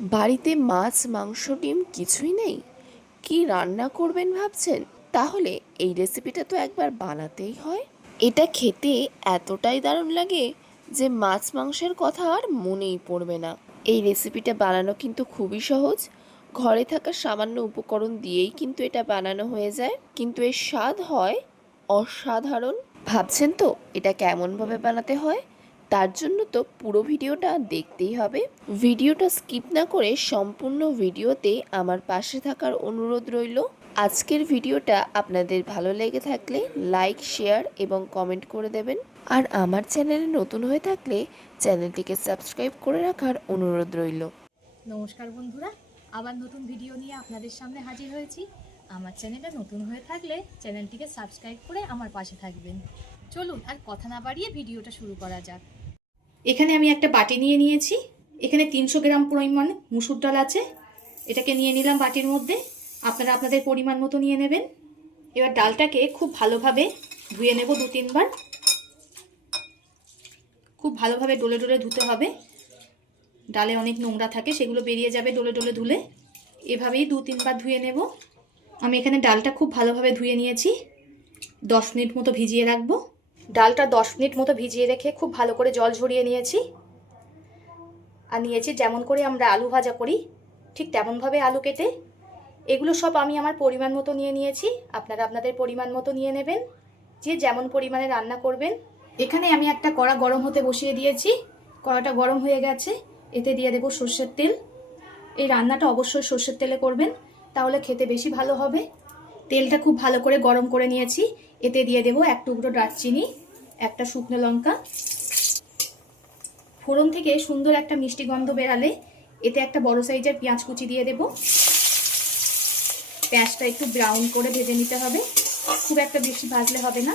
বাড়িতে মাছ, মাংস, ডিম কিছুই নেই? কি রান্না করবেন ভাবছেন? তাহলে এই রেসিপিটা তো একবার বানাতেই হয়। এটা খেতে এতটাই দারুণ লাগে যে মাছ মাংসের কথা আর মনেই পড়বে না। এই রেসিপিটা বানানো কিন্তু খুবই সহজ। ঘরে থাকা সামান্য উপকরণ দিয়েই কিন্তু এটা বানানো হয়ে যায়, কিন্তু এর স্বাদ হয় অসাধারণ। ভাবছেন তো এটা কেমনভাবে বানাতে হয়? তার জন্য তো পুরো ভিডিওটা দেখতেই হবে। ভিডিওটা স্কিপ না করে সম্পূর্ণ ভিডিওতে আমার পাশে থাকার অনুরোধ রইল। আজকের ভিডিওটা আপনাদের ভালো লেগে থাকলে লাইক, শেয়ার এবং কমেন্ট করে দেবেন। আর আমার চ্যানেলে নতুন হয়ে থাকলে চ্যানেলটিকে সাবস্ক্রাইব করে রাখার অনুরোধ রইল। নমস্কার বন্ধুরা, আবার নতুন ভিডিও নিয়ে আপনাদের সামনে হাজির হয়েছি। আমার চ্যানেলে নতুন হয়ে থাকলে চ্যানেলটিকে সাবস্ক্রাইব করে আমার পাশে থাকবেন। চলুন আর কথা না বাড়িয়ে ভিডিওটা শুরু করা যাক। এখানে আমি একটা বাটি নিয়ে নিয়েছি। এখানে 300 গ্রাম পরিমাণ মুসুর ডাল আছে। এটাকে নিয়ে নিলাম বাটির মধ্যে। আপনারা আপনাদের পরিমাণ মতো নিয়ে নেবেন। এবার ডালটাকে খুব ভালোভাবে ধুয়ে নেব 2-3 বার। খুব ভালোভাবে ডলে ডলে ধুতে হবে। ডালে অনেক নোংরা থাকে, সেগুলো বেরিয়ে যাবে ডলে ডলে ধুলে। এভাবেই 2-3 বার ধুয়ে নেব। আমি এখানে ডালটা খুব ভালোভাবে ধুয়ে নিয়েছি। 10 মিনিট মতো ভিজিয়ে রাখবো। ডালটা 10 মিনিট মতো ভিজিয়ে রেখে খুব ভালো করে জল ঝরিয়ে নিয়েছি। আর নিয়েছি যেমন করে আমরা আলু ভাজা করি ঠিক তেমনভাবে আলু কেটে। এগুলো সব আমি আমার পরিমাণ মতো নিয়ে নিয়েছি। আপনারা আপনাদের পরিমাণ মতো নিয়ে নেবেন, যে যেমন পরিমাণে রান্না করবেন। এখানে আমি একটা কড়া গরম হতে বসিয়ে দিয়েছি। কড়াটা গরম হয়ে গেছে। এতে দিয়ে দেবো সর্ষের তেল। এই রান্নাটা অবশ্যই সর্ষের তেলে করবেন, তাহলে খেতে বেশি ভালো হবে। তেলটা খুব ভালো করে গরম করে নিয়েছি। এতে দিয়ে দেবো 1 টুকরো দারচিনি, একটা শুকনো লঙ্কা। ফোড়ন থেকে সুন্দর একটা মিষ্টি গন্ধ বেরালে এতে একটা বড় সাইজের পেঁয়াজ কুচি দিয়ে দেবো। পেঁয়াজটা একটু ব্রাউন করে ভেজে নিতে হবে, খুব একটা বেশি ভাজলে হবে না।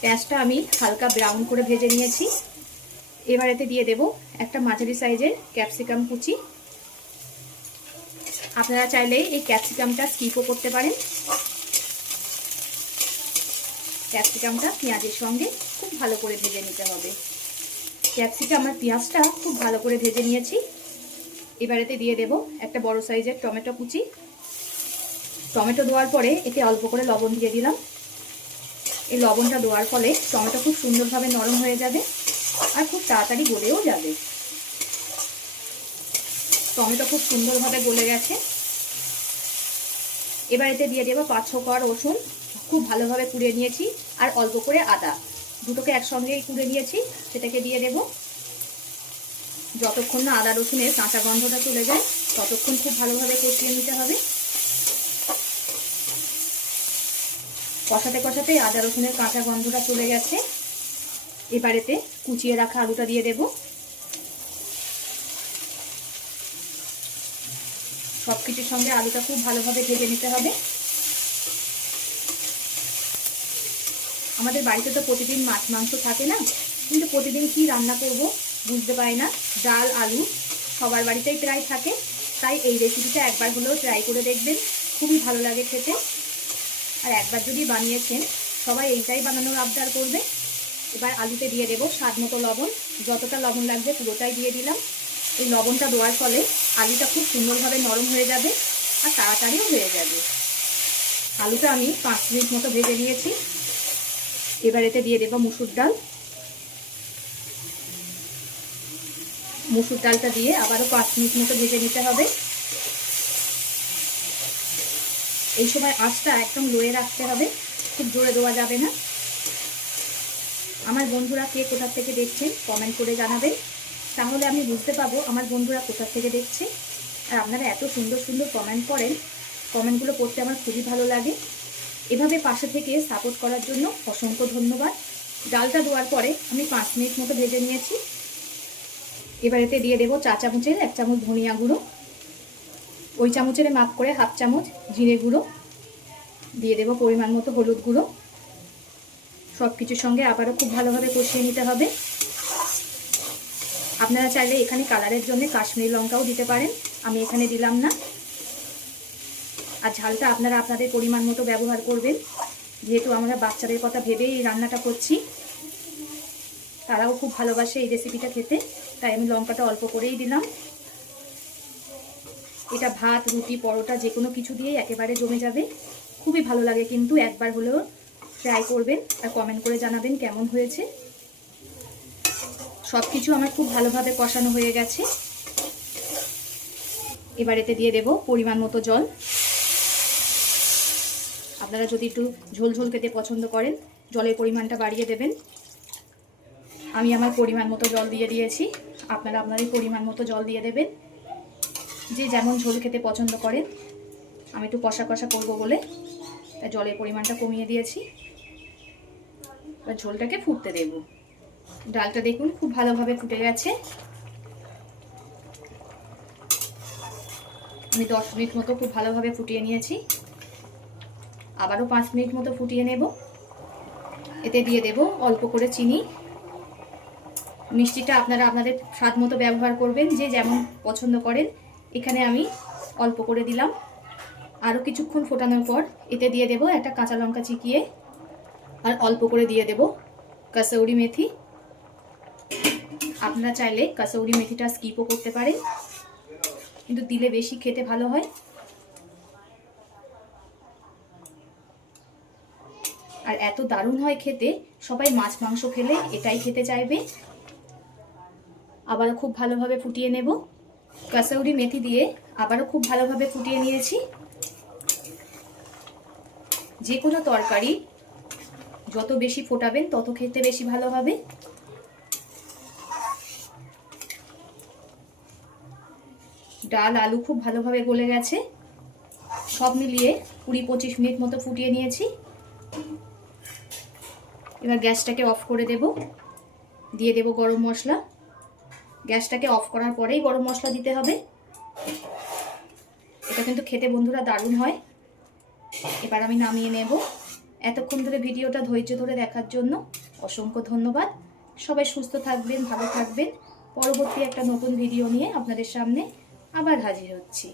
পেঁয়াজটা আমি হালকা ব্রাউন করে ভেজে নিয়েছি। এবার এতে দিয়ে দেবো একটা মাঝারি সাইজের ক্যাপসিকাম কুচি। আপনারা চাইলে এই ক্যাপসিকামটা স্কিপও করতে পারেন। ক্যাপসিকামটা পেঁয়াজের সঙ্গে খুব ভালো করে ভেজে নিতে হবে। ক্যাপসিকাম আর পেঁয়াজটা খুব ভালো করে ভেজে নিয়েছি। এবার এতে দিয়ে দেব একটা বড় সাইজের টমেটো কুচি। টমেটো দেওয়ার পরে এতে অল্প করে লবণ দিয়ে দিলাম। এই লবণটা দেওয়ার ফলে টমেটো খুব সুন্দরভাবে নরম হয়ে যাবে আর খুব তাড়াতাড়ি গলেও যাবে। টমেটো খুব সুন্দরভাবে গলে গেছে। এবার এতে দিয়ে দেবো 5-6 কোয়া রসুন, খুব ভালোভাবে কুড়িয়ে নিয়েছি, আর অল্প করে আদা। দুটোকে একসঙ্গেই কুড়ে নিয়েছি, সেটাকে দিয়ে দেব। যতক্ষণ না আদা রসুনের কাঁচা গন্ধটা চলে যায় ততক্ষণ খুব ভালোভাবে কষিয়ে নিতে হবে। কষাতে কষাতে আদা রসুনের কাঁচা গন্ধটা চলে গেছে। এবারেতে কুচিয়ে রাখা আলুটা দিয়ে দেব। সবকিছুর সঙ্গে আলুটা খুব ভালোভাবে ভেজে নিতে হবে। আমাদের বাড়িতে তো প্রতিদিন মাছ মাংস থাকে না, কিন্তু প্রতিদিন কি রান্না করব বুঝতে পারি না। ডাল আলু সবার বাড়িতেই প্রায় থাকে, তাই এই রেসিপিটা একবার হলেও ট্রাই করে দেখবেন, খুবই ভালো লাগে খেতে। আর একবার যদি বানিয়েছেন সবাই এইটাই বানানোর আবদার করবে। এবার আলুতে দিয়ে দেবো স্বাদ মতো লবণ। যতটা লবণ লাগবে পুরোটাই দিয়ে দিলাম। এই লবণটা দেওয়ার ফলে আলুটা খুব সুন্দরভাবে নরম হয়ে যাবে আর তাড়াতাড়িও হয়ে যাবে। আলুটা আমি 5 মিনিট মতো ভেজে নিয়েছি। এবার এতে দিয়ে দেবো মুসুর ডাল। মুসুর ডালটা দিয়ে আবারও 5 মিনিট মতো ভেজে নিতে হবে। এই সময় আঁচটা একদম লোয়ে রাখতে হবে, খুব জোরে দেওয়া যাবে না। আমার বন্ধুরা কে কোথা থেকে দেখছেন কমেন্ট করে জানাবেন, তাহলে আমি বুঝতে পারবো আমার বন্ধুরা কোথা থেকে দেখছে। আর আপনারা এত সুন্দর সুন্দর কমেন্ট করেন, কমেন্টগুলো পড়তে আমার খুবই ভালো লাগে। এভাবে পাশে থেকে সাপোর্ট করার জন্য অসংখ্য ধন্যবাদ। ডালটা দেওয়ার পরে আমি 5 মিনিট মতো ভেজে নিয়েছি। এবার এতে দিয়ে দেবো 4 চামচের 1 চামচ ধনিয়া গুঁড়ো, ওই চামচের মাপ করে 1/2 চামচ জিরে গুঁড়ো, দিয়ে দেবো পরিমাণ মতো হলুদ গুঁড়ো। সব কিছুর সঙ্গে আবারও খুব ভালোভাবে কষিয়ে নিতে হবে। আপনারা চাইলে এখানে কালারের জন্য কাশ্মীরি লঙ্কাও দিতে পারেন, আমি এখানে দিলাম না। আর ঝালটা আপনারা আপনাদের পরিমাণ মতো ব্যবহার করবেন, যেহেতু আমরা বাচ্চাদের কথা ভেবেই এই রান্নাটা করছি। তারাও খুব ভালোবাসে এই রেসিপিটা খেতে, তাই আমি লঙ্কাটা অল্প করেই দিলাম। এটা ভাত, রুটি, পরোটা যে কোনো কিছু দিয়েই একেবারে জমে যাবে। খুবই ভালো লাগে, কিন্তু একবার হলেও ট্রাই করবেন আর কমেন্ট করে জানাবেন কেমন হয়েছে। সব কিছু আমার খুব ভালোভাবে কষানো হয়ে গেছে। এবার এতে দিয়ে দেব পরিমাণ মতো জল। আপনারা যদি একটু ঝোল ঝোল খেতে পছন্দ করেন জলের পরিমাণটা বাড়িয়ে দেবেন। আমি আমার পরিমাণ মতো জল দিয়ে দিয়েছি, আপনারা আপনাদের পরিমাণ মতো জল দিয়ে দেবেন, যে যেমন ঝোল খেতে পছন্দ করেন। আমি একটু কষা কষা করবো বলে তাই জলের পরিমাণটা কমিয়ে দিয়েছি। এবার ঝোলটাকে ফুটতে দেব। ডালটা দেখুন খুব ভালোভাবে ফুটে গেছে। আমি 10 মিনিট মতো খুব ভালোভাবে ফুটিয়ে নিয়েছি, আবারও 5 মিনিট মতো ফুটিয়ে নেব। এতে দিয়ে দেব অল্প করে চিনি। মিষ্টিটা আপনারা আপনাদের স্বাদ মতো ব্যবহার করবেন, যে যেমন পছন্দ করেন। এখানে আমি অল্প করে দিলাম। আরও কিছুক্ষণ ফোটানোর পর এতে দিয়ে দেব একটা কাঁচা লঙ্কা চিকিয়ে, আর অল্প করে দিয়ে দেব কাসৌরি মেথি। আপনারা চাইলে কাসৌরি মেথিটা স্কিপও করতে পারেন, কিন্তু দিলে বেশি খেতে ভালো হয়। আর এত দারুণ হয় খেতে, সবাই মাছ মাংস খেলে এটাই খেতে চাইবে। আবারও খুব ভালোভাবে ফুটিয়ে নেব। কাসৌরি মেথি দিয়ে আবারও খুব ভালোভাবে ফুটিয়ে নিয়েছি। যে কোনো তরকারি যত বেশি ফোটাবেন তত খেতে বেশি ভালো হবে। ডাল আলু খুব ভালোভাবে গলে গেছে। সব মিলিয়ে 20-25 মিনিট মতো ফুটিয়ে নিয়েছি। এবার গ্যাসটাকে অফ করে দেব। দিয়ে দেব গরম মশলা। গ্যাসটাকে অফ করার পরেই গরম মশলা দিতে হবে। এটা কিন্তু খেতে বন্ধুরা দারুণ হয়। এবার আমি নামিয়ে নেব। এতক্ষণ ধরে ভিডিওটা ধৈর্য ধরে দেখার জন্য অসংখ্য ধন্যবাদ। সবাই সুস্থ থাকবেন, ভালো থাকবেন। পরবর্তী একটা নতুন ভিডিও নিয়ে আপনাদের সামনে আবার হাজির হচ্ছি।